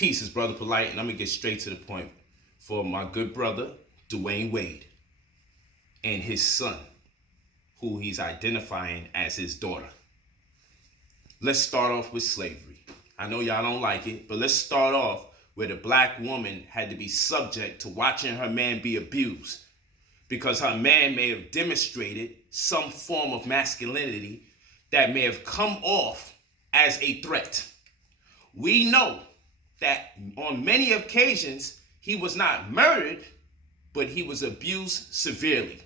Peace, is Brother Polite, and I'm going to get straight to the point for my good brother, Dwyane Wade, and his son, who he's identifying as his daughter. Let's start off with slavery. I know y'all don't like it, but let's start off where the black woman had to be subject to watching her man be abused because her man may have demonstrated some form of masculinity that may have come off as a threat. We know that on many occasions, he was not murdered, but he was abused severely.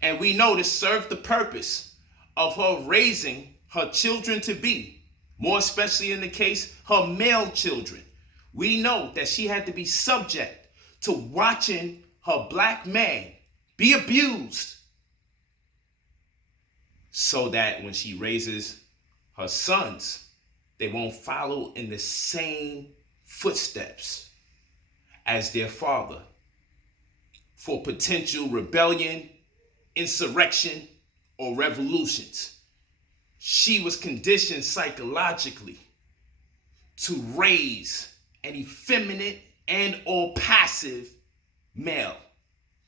And we know this served the purpose of her raising her children to be, more especially in the case, her male children. We know that she had to be subject to watching her black man be abused so that when she raises her sons, they won't follow in the same footsteps as their father for potential rebellion, insurrection, or revolutions. She was conditioned psychologically to raise an effeminate and or passive male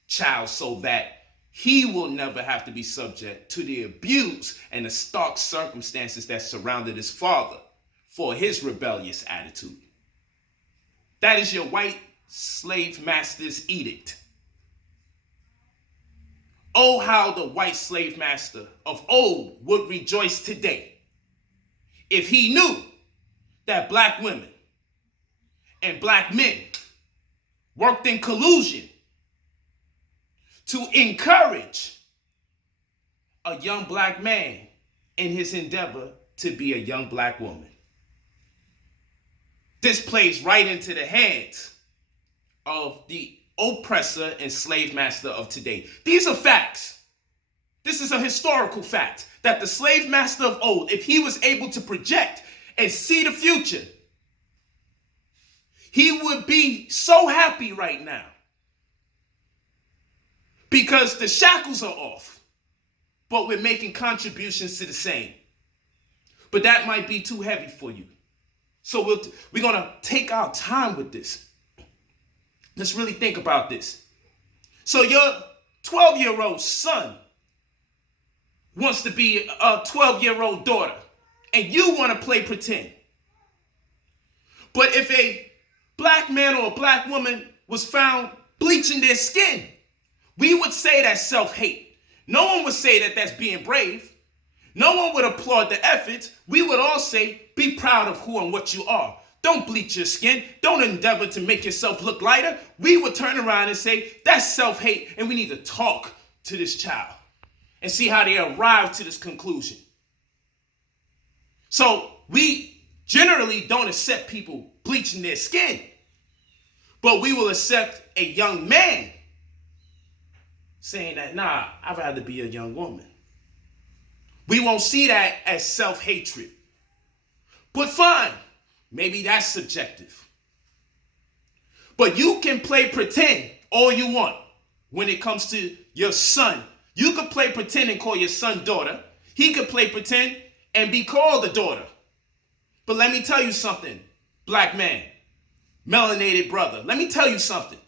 child so that he will never have to be subject to the abuse and the stark circumstances that surrounded his father for his rebellious attitude. That is your white slave master's edict. Oh, how the white slave master of old would rejoice today if he knew that black women and black men worked in collusion to encourage a young black man in his endeavor to be a young black woman. This plays right into the hands of the oppressor and slave master of today. These are facts. This is a historical fact that the slave master of old, if he was able to project and see the future, he would be so happy right now because the shackles are off, but we're making contributions to the same. But that might be too heavy for you. So we're going to take our time with this. Let's really think about this. So your 12-year-old son wants to be a 12-year-old daughter, and you want to play pretend. But if a black man or a black woman was found bleaching their skin, we would say that's self-hate. No one would say that that's being brave. No one would applaud the effort. We would all say, be proud of who and what you are. Don't bleach your skin. Don't endeavor to make yourself look lighter. We would turn around and say, that's self-hate, and we need to talk to this child and see how they arrive to this conclusion. So we generally don't accept people bleaching their skin, but we will accept a young man saying that, nah, I'd rather be a young woman. We won't see that as self-hatred. But fine, maybe that's subjective. But you can play pretend all you want when it comes to your son. You could play pretend and call your son daughter. He could play pretend and be called a daughter. But let me tell you something, black man, melanated brother. Let me tell you something.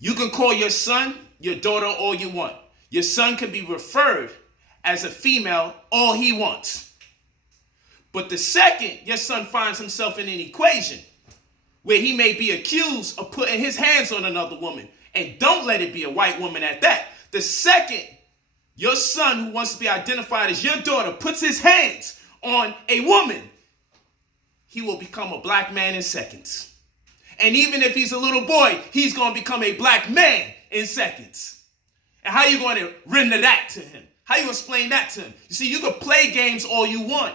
You can call your son your daughter all you want. Your son can be referred as a female all he wants. But the second your son finds himself in an equation where he may be accused of putting his hands on another woman, and don't let it be a white woman at that. The second your son who wants to be identified as your daughter puts his hands on a woman, he will become a black man in seconds. And even if he's a little boy, he's going to become a black man in seconds. And how are you going to render that to him? How you explain that to him? You see, you can play games all you want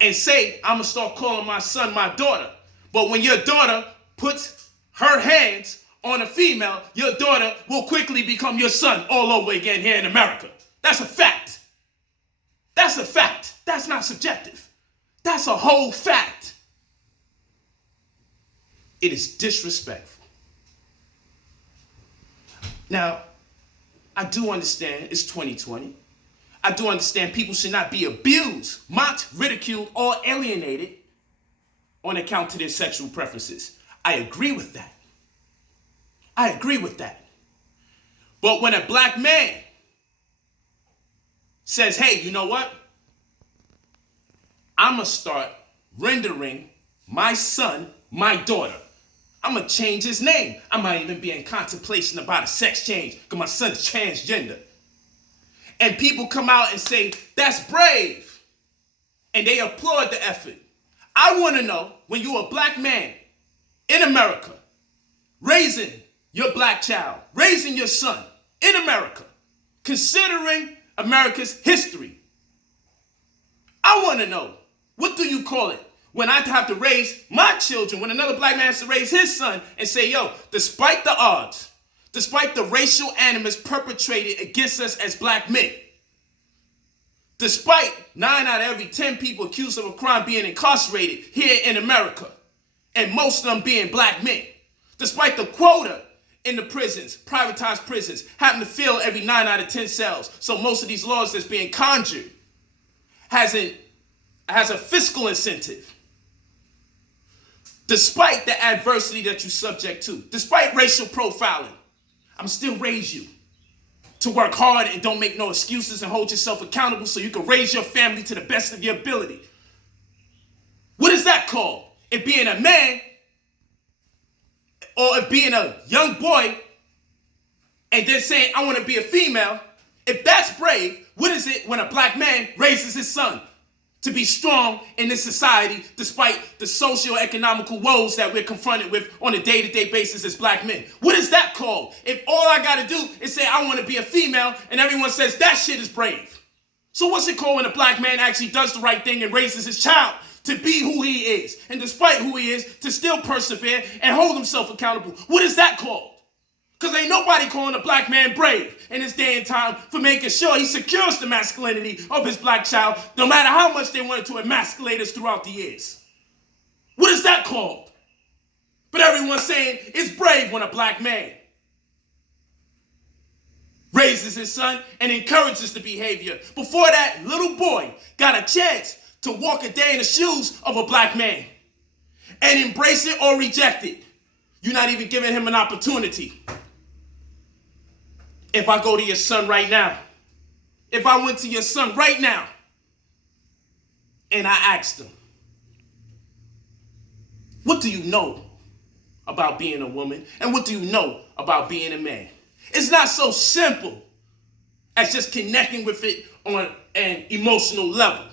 and say, I'm going to start calling my son my daughter. But when your daughter puts her hands on a female, your daughter will quickly become your son all over again here in America. That's a fact. That's a fact. That's not subjective. That's a whole fact. It is disrespectful. Now, I do understand it's 2020. I do understand people should not be abused, mocked, ridiculed, or alienated on account of their sexual preferences. I agree with that. I agree with that. But when a black man says, hey, you know what? I'm going to start rendering my son, my daughter. I'm going to change his name. I might even be in contemplation about a sex change because my son's transgender. And people come out and say, that's brave. And they applaud the effort. I want to know, when you're a black man in America, raising your black child, raising your son in America, considering America's history, I want to know, what do you call it when I have to raise my children, when another black man has to raise his son and say, yo, despite the odds, despite the racial animus perpetrated against us as black men, despite 9 out of every 10 people accused of a crime being incarcerated here in America, and most of them being black men, despite the quota in the prisons, privatized prisons, having to fill every 9 out of 10 cells, so most of these laws that's being conjured has a fiscal incentive. Despite the adversity that you're subject to, despite racial profiling, I'm still raise you to work hard and don't make no excuses and hold yourself accountable so you can raise your family to the best of your ability. What is that called? If being a man, or if being a young boy and then saying, I want to be a female, if that's brave, what is it when a black man raises his son to be strong in this society despite the socio-economical woes that we're confronted with on a day-to-day basis as black men? What is that called? If all I got to do is say I want to be a female and everyone says that shit is brave. So what's it called when a black man actually does the right thing and raises his child to be who he is, and despite who he is, to still persevere and hold himself accountable? What is that called? Because ain't nobody calling a black man brave in this day and time for making sure he secures the masculinity of his black child, no matter how much they wanted to emasculate us throughout the years. What is that called? But everyone's saying it's brave when a black man raises his son and encourages the behavior. Before that, little boy got a chance to walk a day in the shoes of a black man and embrace it or reject it. You're not even giving him an opportunity. If I go to your son right now, if I went to your son right now and I asked him, what do you know about being a woman and what do you know about being a man? It's not so simple as just connecting with it on an emotional level.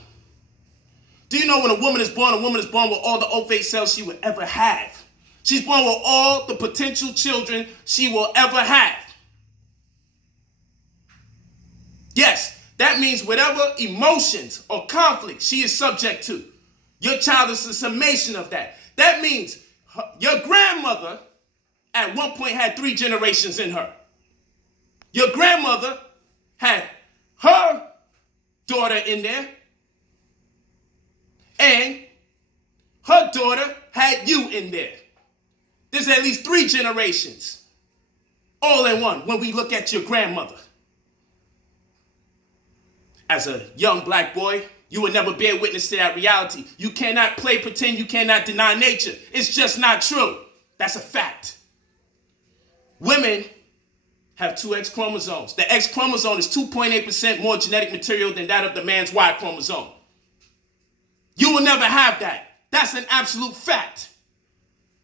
Do you know when a woman is born with all the ovate cells she would ever have? She's born with all the potential children she will ever have. Yes, that means whatever emotions or conflict she is subject to, your child is a summation of that. That means your grandmother at one point had 3 generations in her. Your grandmother had her daughter in there, and her daughter had you in there. There's at least 3 generations, all in one, when we look at your grandmother. As a young black boy, you will never bear witness to that reality. You cannot play pretend, you cannot deny nature. It's just not true. That's a fact. Women have 2 X chromosomes. The X chromosome is 2.8% more genetic material than that of the man's Y chromosome. You will never have that. That's an absolute fact.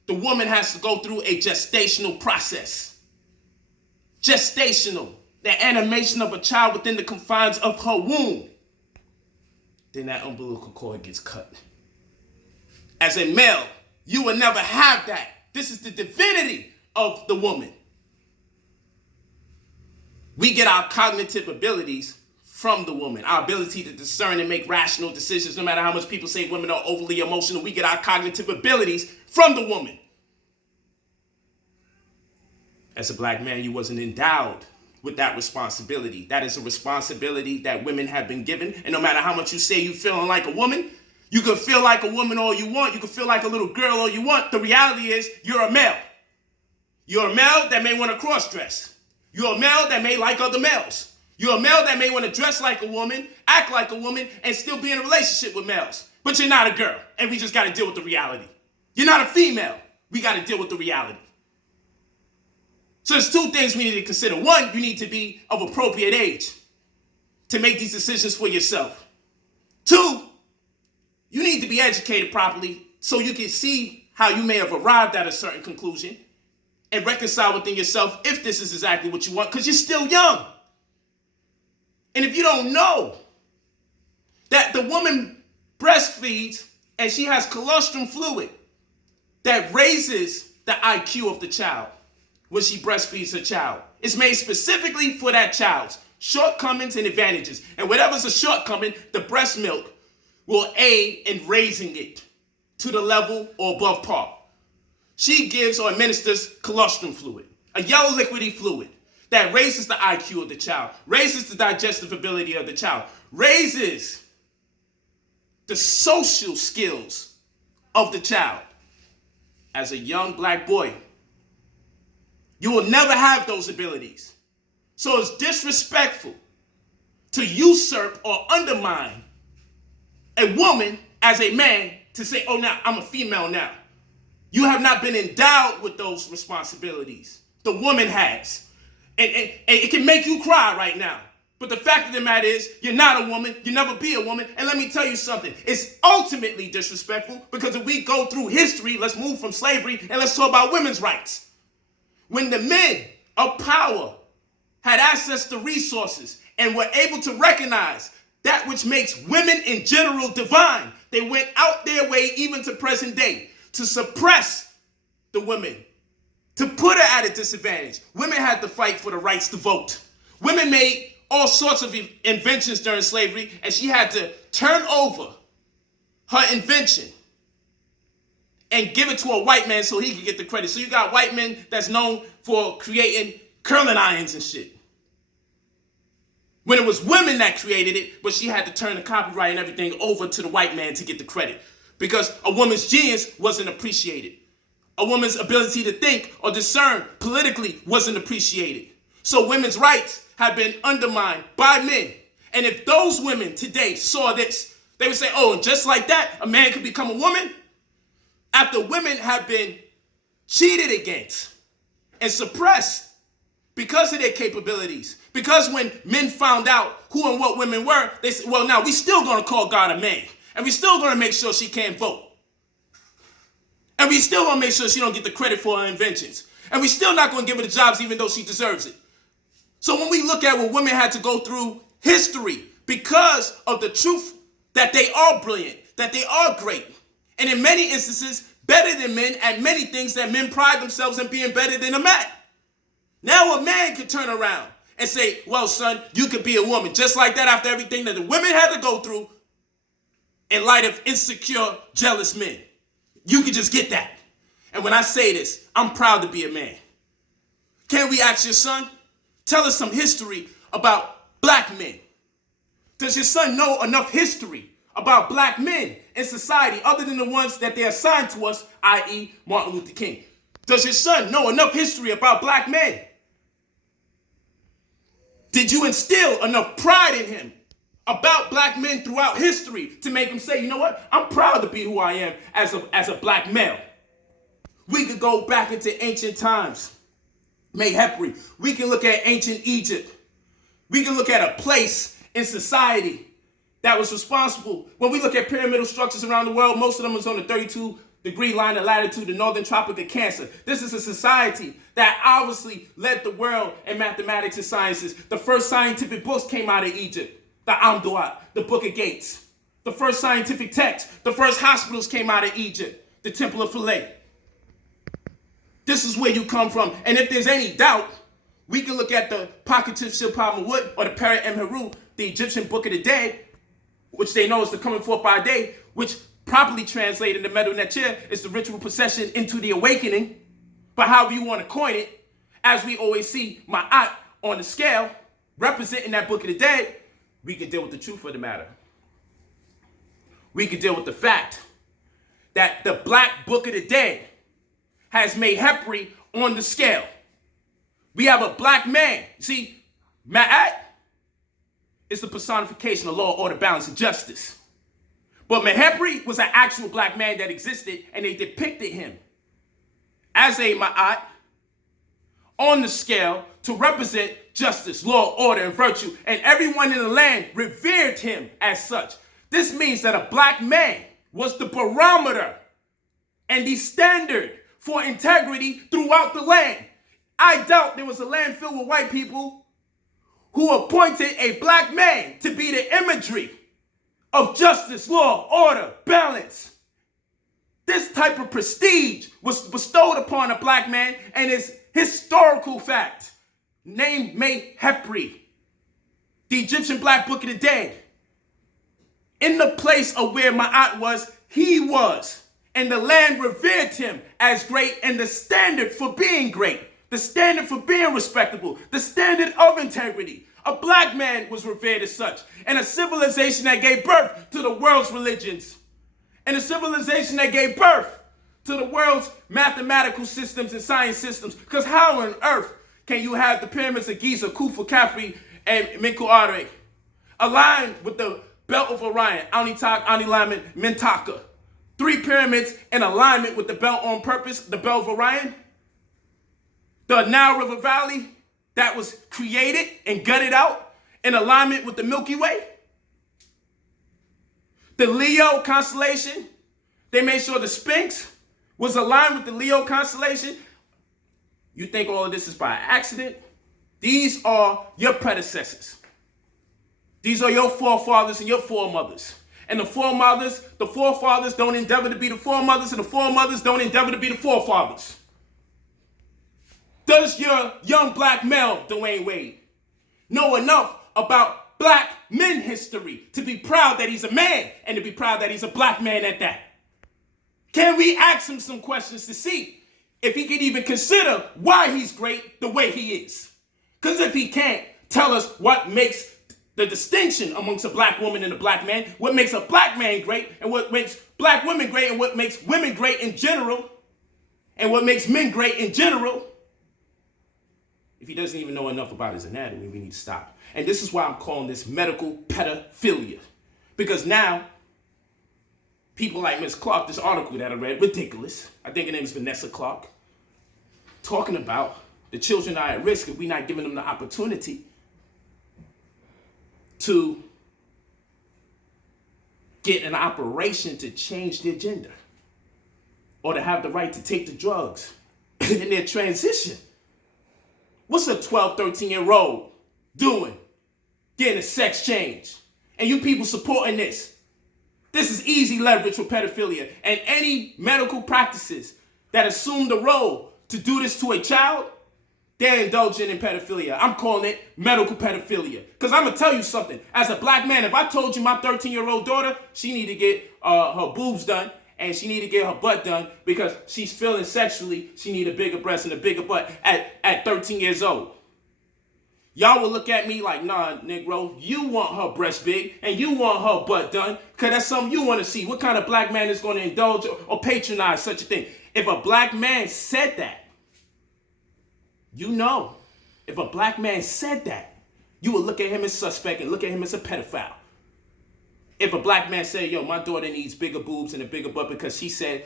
The woman has to go through a gestational process. Gestational. The animation of a child within the confines of her womb. Then that umbilical cord gets cut. As a male, you will never have that. This is the divinity of the woman. We get our cognitive abilities from the woman. Our ability to discern and make rational decisions, no matter how much people say women are overly emotional, we get our cognitive abilities from the woman. As a black man, you wasn't endowed with that responsibility. That is a responsibility that women have been given. And no matter how much you say you feeling like a woman, you can feel like a woman all you want. You can feel like a little girl all you want. The reality is you're a male. You're a male that may want to cross-dress. You're a male that may like other males. You're a male that may want to dress like a woman, act like a woman, and still be in a relationship with males. But you're not a girl. And we just got to deal with the reality. You're not a female. We got to deal with the reality. So there's two things we need to consider. One, you need to be of appropriate age to make these decisions for yourself. Two, you need to be educated properly so you can see how you may have arrived at a certain conclusion and reconcile within yourself if this is exactly what you want, because you're still young. And if you don't know that the woman breastfeeds and she has colostrum fluid that raises the IQ of the child when she breastfeeds her child, it's made specifically for that child's shortcomings and advantages. And whatever's a shortcoming, the breast milk will aid in raising it to the level or above par. She gives or administers colostrum fluid, a yellow liquidy fluid that raises the IQ of the child, raises the digestive ability of the child, raises the social skills of the child. As a young black boy, you will never have those abilities. So it's disrespectful to usurp or undermine a woman as a man to say, oh, now I'm a female now. You have not been endowed with those responsibilities. The woman has. And it can make you cry right now. But the fact of the matter is, you're not a woman. You'll never be a woman. And let me tell you something. It's ultimately disrespectful because if we go through history, let's move from slavery and let's talk about women's rights. When the men of power had access to resources and were able to recognize that which makes women in general divine, they went out their way, even to present day, to suppress the women, to put her at a disadvantage. Women had to fight for the rights to vote. Women made all sorts of inventions during slavery, and she had to turn over her invention and give it to a white man so he could get the credit. So you got white men that's known for creating curling irons and shit, when it was women that created it, but she had to turn the copyright and everything over to the white man to get the credit because a woman's genius wasn't appreciated. A woman's ability to think or discern politically wasn't appreciated. So women's rights have been undermined by men. And if those women today saw this, they would say, oh, just like that, a man could become a woman? After women have been cheated against and suppressed because of their capabilities, because when men found out who and what women were, they said, well, now we still going to call God a man, and we still going to make sure she can't vote. And we still going to make sure she don't get the credit for her inventions. And we still not going to give her the jobs even though she deserves it. So when we look at what women had to go through history because of the truth that they are brilliant, that they are great, and in many instances, better than men at many things that men pride themselves in being better than them at. Now a man can turn around and say, well, son, you could be a woman. Just like that, after everything that the women had to go through in light of insecure, jealous men. You can just get that. And when I say this, I'm proud to be a man. Can we ask your son? Tell us some history about black men. Does your son know enough history about black men in society other than the ones that they assigned to us, i.e. Martin Luther King? Does your son know enough history about black men? Did you instill enough pride in him about black men throughout history to make him say, you know what, I'm proud to be who I am as a black male? We could go back into ancient times. Mayhepri. We can look at ancient Egypt. We can look at a place in society that was responsible. When we look at pyramidal structures around the world, most of them is on the 32-degree line of latitude, the northern Tropic of Cancer. This is a society that obviously led the world in mathematics and sciences. The first scientific books came out of Egypt. The Amduat, the Book of Gates. The first scientific text, the first hospitals came out of Egypt. The Temple of Philae. This is where you come from. And if there's any doubt, we can look at the Paketuf Shilpa or the Peret Emheru, the Egyptian Book of the Dead, which they know is the coming forth by day, which properly translated in the Medu Neter is the ritual procession into the awakening. But however you want to coin it, as we always see Ma'at on the scale, representing that Book of the Dead, we can deal with the truth of the matter. We can deal with the fact that the Black Book of the Dead has Mayhepri on the scale. We have a black man. See, Ma'at is the personification of law, order, balance, and justice. But Mehepri was an actual black man that existed, and they depicted him as a Ma'at on the scale to represent justice, law, order, and virtue. And everyone in the land revered him as such. This means that a black man was the barometer and the standard for integrity throughout the land. I doubt there was a land filled with white people who appointed a black man to be the imagery of justice, law, order, balance. This type of prestige was bestowed upon a black man, and is historical fact. Named Mehepri, the Egyptian Black Book of the Dead. In the place of where Ma'at was, he was. And the land revered him as great, and the standard for being great, the standard for being respectable, the standard of integrity. A black man was revered as such, and a civilization that gave birth to the world's religions, and a civilization that gave birth to the world's mathematical systems and science systems. Because how on earth can you have the pyramids of Giza, Khufu, Khafre, and Menkaure aligned with the belt of Orion, Anitak, Anilamet, Mentaka? 3 pyramids in alignment with the belt on purpose, the belt of Orion? The Nile River Valley that was created and gutted out in alignment with the Milky Way? The Leo constellation, they made sure the Sphinx was aligned with the Leo constellation. You think all of this is by accident? These are your predecessors. These are your forefathers and your foremothers. And the forefathers don't endeavor to be the foremothers, and the foremothers don't endeavor to be the forefathers. Does your young black male, Dwyane Wade, know enough about black men history to be proud that he's a man, and to be proud that he's a black man at that? Can we ask him some questions to see if he can even consider why he's great the way he is? Because if he can't, tell us what makes the distinction amongst a black woman and a black man, what makes a black man great, and what makes black women great, and what makes women great in general, and what makes men great in general. If he doesn't even know enough about his anatomy, we need to stop. And this is why I'm calling this medical pedophilia. Because now, people like Ms. Clark, this article that I read, ridiculous. I think her name is Vanessa Clark, talking about the children are at risk if we're not giving them the opportunity to get an operation to change their gender, or to have the right to take the drugs in their transition. What's a 12, 13-year-old doing? Getting a sex change. And you people supporting this. This is easy leverage for pedophilia. And any medical practices that assume the role to do this to a child, they're indulging in pedophilia. I'm calling it medical pedophilia. Because I'm going to tell you something. As a black man, if I told you my 13-year-old daughter, she need to get her boobs done, and she need to get her butt done because she's feeling sexually, she need a bigger breast and a bigger butt at 13 years old. Y'all will look at me like, nah, Negro, you want her breast big and you want her butt done because that's something you want to see. What kind of black man is going to indulge or patronize such a thing? If a black man said that, you know, if a black man said that, you would look at him as suspect and look at him as a pedophile. If a black man said, yo, my daughter needs bigger boobs and a bigger butt because she said,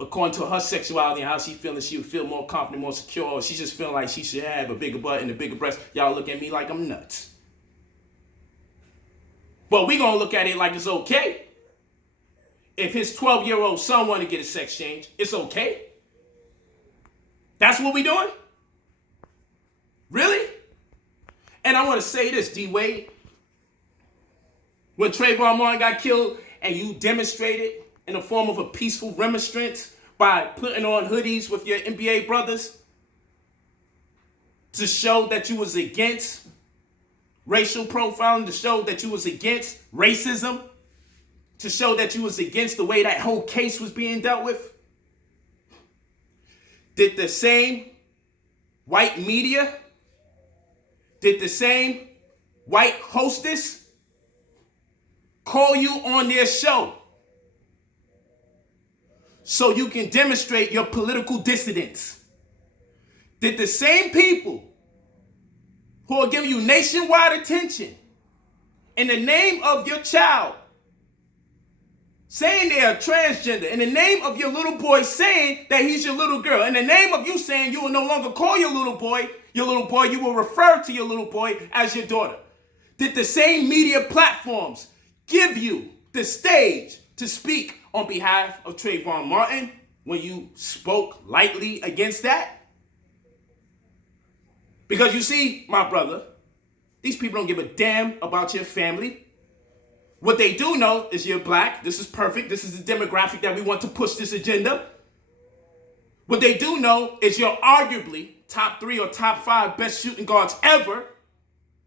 according to her sexuality and how she feeling, she would feel more confident, more secure, or she just feel like she should have a bigger butt and a bigger breast, y'all look at me like I'm nuts. But we gonna look at it like it's okay. If his 12-year-old son want to get a sex change, it's okay. That's what we doing? Really? And I want to say this, D. Wade. When Trayvon Martin got killed and you demonstrated in the form of a peaceful remonstrance by putting on hoodies with your NBA brothers to show that you was against racial profiling, to show that you was against racism, to show that you was against the way that whole case was being dealt with, did the same white media, did the same white hostess call you on their show so you can demonstrate your political dissidence? Did the same people who are giving you nationwide attention in the name of your child saying they are transgender, in the name of your little boy saying that he's your little girl, in the name of you saying you will no longer call your little boy, you will refer to your little boy as your daughter. Did the same media platforms give you the stage to speak on behalf of Trayvon Martin when you spoke lightly against that? Because you see, my brother, these people don't give a damn about your family. What they do know is you're black. This is perfect. This is the demographic that we want to push this agenda. What they do know is you're arguably top 3 or top 5 best shooting guards ever.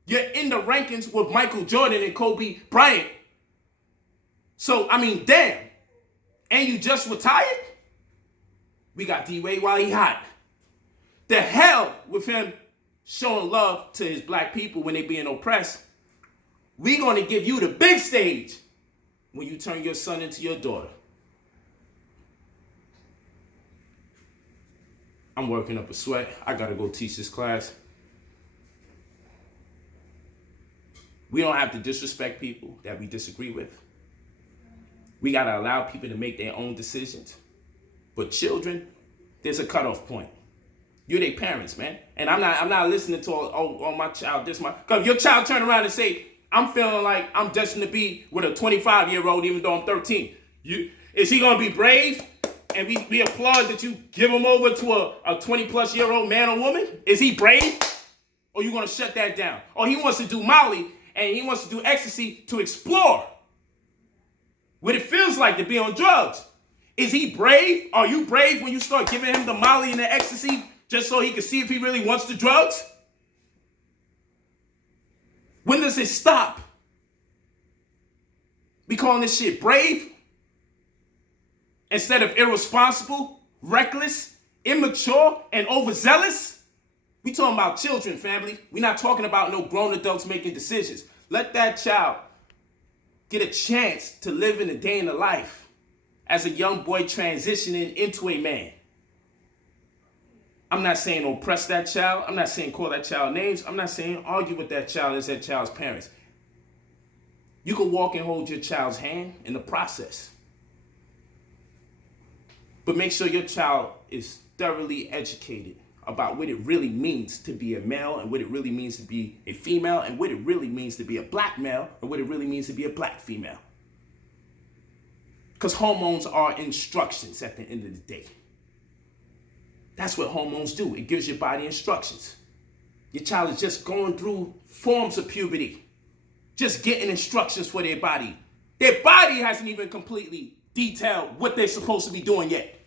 You're in the rankings with Michael Jordan and Kobe Bryant. So, I mean, damn. And you just retired? We got D-Wade while he hot. The hell with him showing love to his black people when they being oppressed. We're going to give you the big stage when you turn your son into your daughter. I'm working up a sweat. I got to go teach this class. We don't have to disrespect people that we disagree with. We got to allow people to make their own decisions. But children, there's a cutoff point. You're their parents, man. And I'm not listening to all my child, because your child turn around and say, I'm feeling like I'm destined to be with a 25-year-old even though I'm 13. Is he going to be brave? And we applaud that you give him over to a 20-plus-year-old man or woman? Is he brave? Or you going to shut that down? Or he wants to do Molly and he wants to do ecstasy to explore what it feels like to be on drugs. Is he brave? Are you brave when you start giving him the Molly and the ecstasy just so he can see if he really wants the drugs? When does it stop? We calling this shit brave instead of irresponsible, reckless, immature, and overzealous? We talking about children, family. We're not talking about no grown adults making decisions. Let that child get a chance to live in a day in the life as a young boy transitioning into a man. I'm not saying oppress that child. I'm not saying call that child names. I'm not saying argue with that child as that child's parents. You can walk and hold your child's hand in the process. But make sure your child is thoroughly educated about what it really means to be a male and what it really means to be a female and what it really means to be a black male and what it really means to be a black female. Because hormones are instructions at the end of the day. That's what hormones do. It gives your body instructions. Your child is just going through forms of puberty, just getting instructions for their body. Their body hasn't even completely detailed what they're supposed to be doing yet.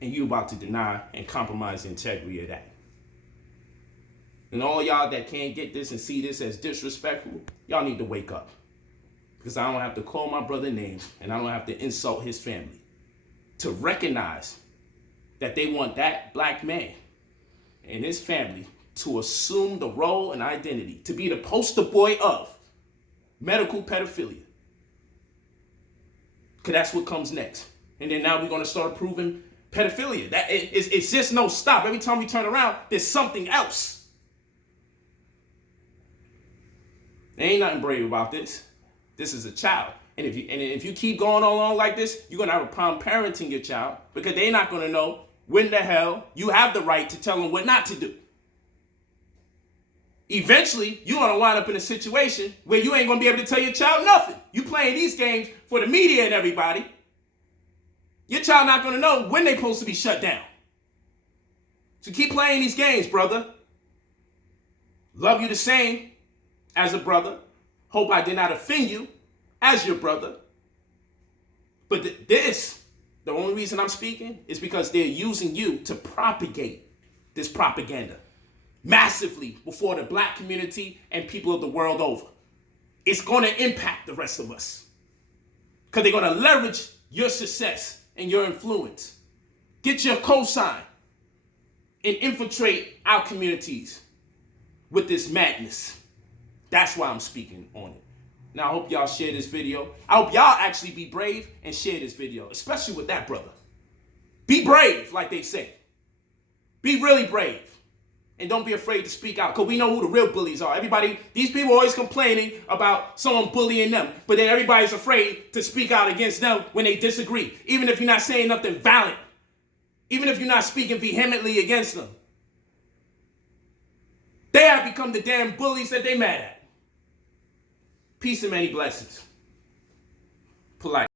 And you about to deny and compromise the integrity of that. And all y'all that can't get this and see this as disrespectful, y'all need to wake up. Because I don't have to call my brother names and I don't have to insult his family to recognize that they want that black man and his family to assume the role and identity, to be the poster boy of medical pedophilia. Because that's what comes next. And then now we're going to start proving pedophilia. It's just no stop. Every time we turn around, there's something else. There ain't nothing brave about this. This is a child. And if you keep going along like this, you're going to have a problem parenting your child because they're not going to know when the hell you have the right to tell them what not to do. Eventually, you're going to wind up in a situation where you ain't going to be able to tell your child nothing. You playing these games for the media and everybody. Your child not going to know when they're supposed to be shut down. So keep playing these games, brother. Love you the same as a brother. Hope I did not offend you as your brother. But the only reason I'm speaking is because they're using you to propagate this propaganda massively before the black community and people of the world over. It's going to impact the rest of us because they're going to leverage your success and your influence. Get your cosign and infiltrate our communities with this madness. That's why I'm speaking on it. Now, I hope y'all share this video. I hope y'all actually be brave and share this video, especially with that brother. Be brave, like they say. Be really brave. And don't be afraid to speak out, because we know who the real bullies are. Everybody, these people are always complaining about someone bullying them, but then everybody's afraid to speak out against them when they disagree, even if you're not saying nothing violent, even if you're not speaking vehemently against them. They have become the damn bullies that they mad at. Peace and many blessings. Polite.